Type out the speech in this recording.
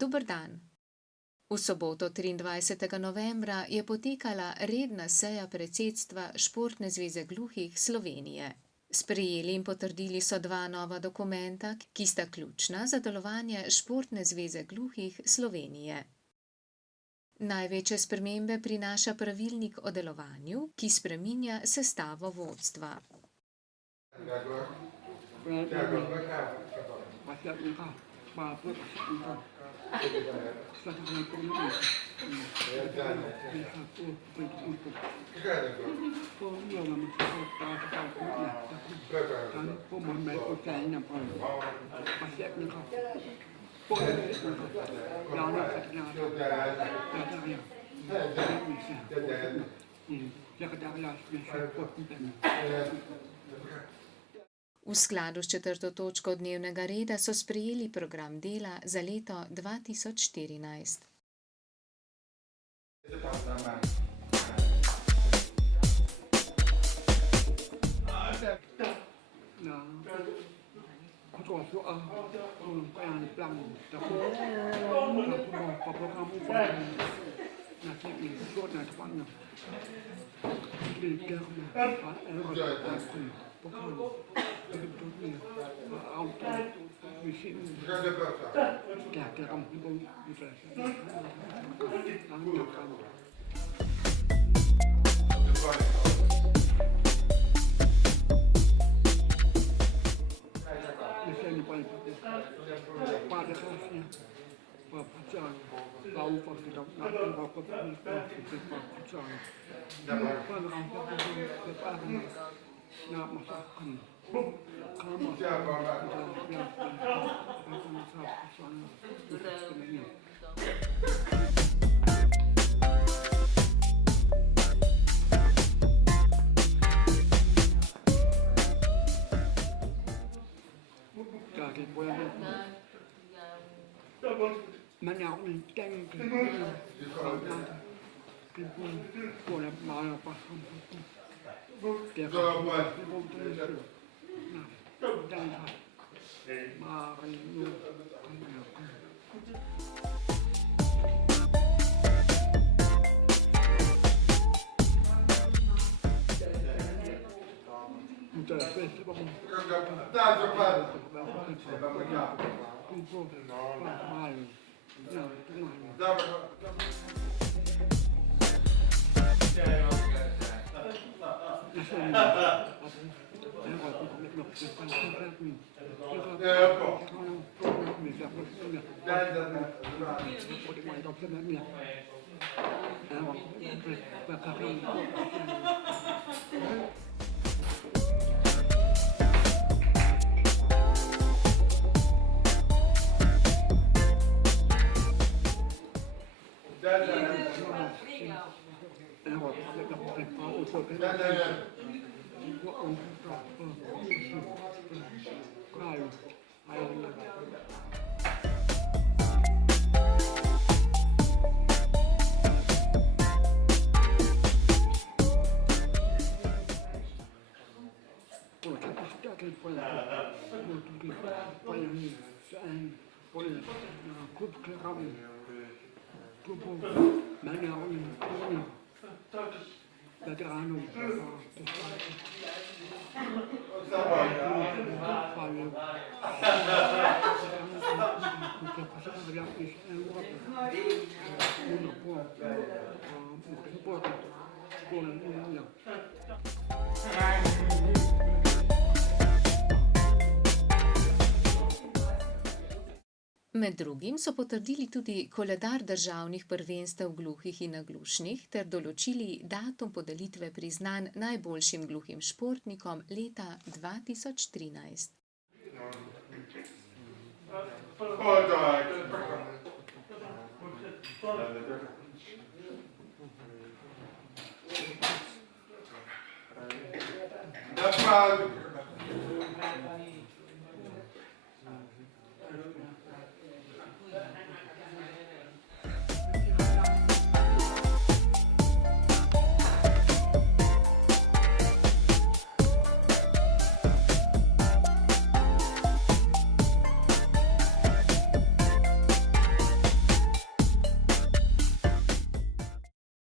Dober dan. V soboto 23. novembra je potekala redna seja predsedstva Športne zveze gluhih Slovenije. Sprejeli in potrdili so dva nova dokumenta, ki sta ključna za delovanje Športne zveze gluhih Slovenije. Največje spremembe prinaša pravilnik o delovanju, ki spreminja sestavo vodstva. V skladu s 4. točko dnevnega reda so sprejeli program dela za leto 2014. Med drugim so potrdili tudi koledar državnih prvenstev gluhih in naglušnih ter določili datum podelitve priznanj najboljšim gluhim športnikom leta 2013.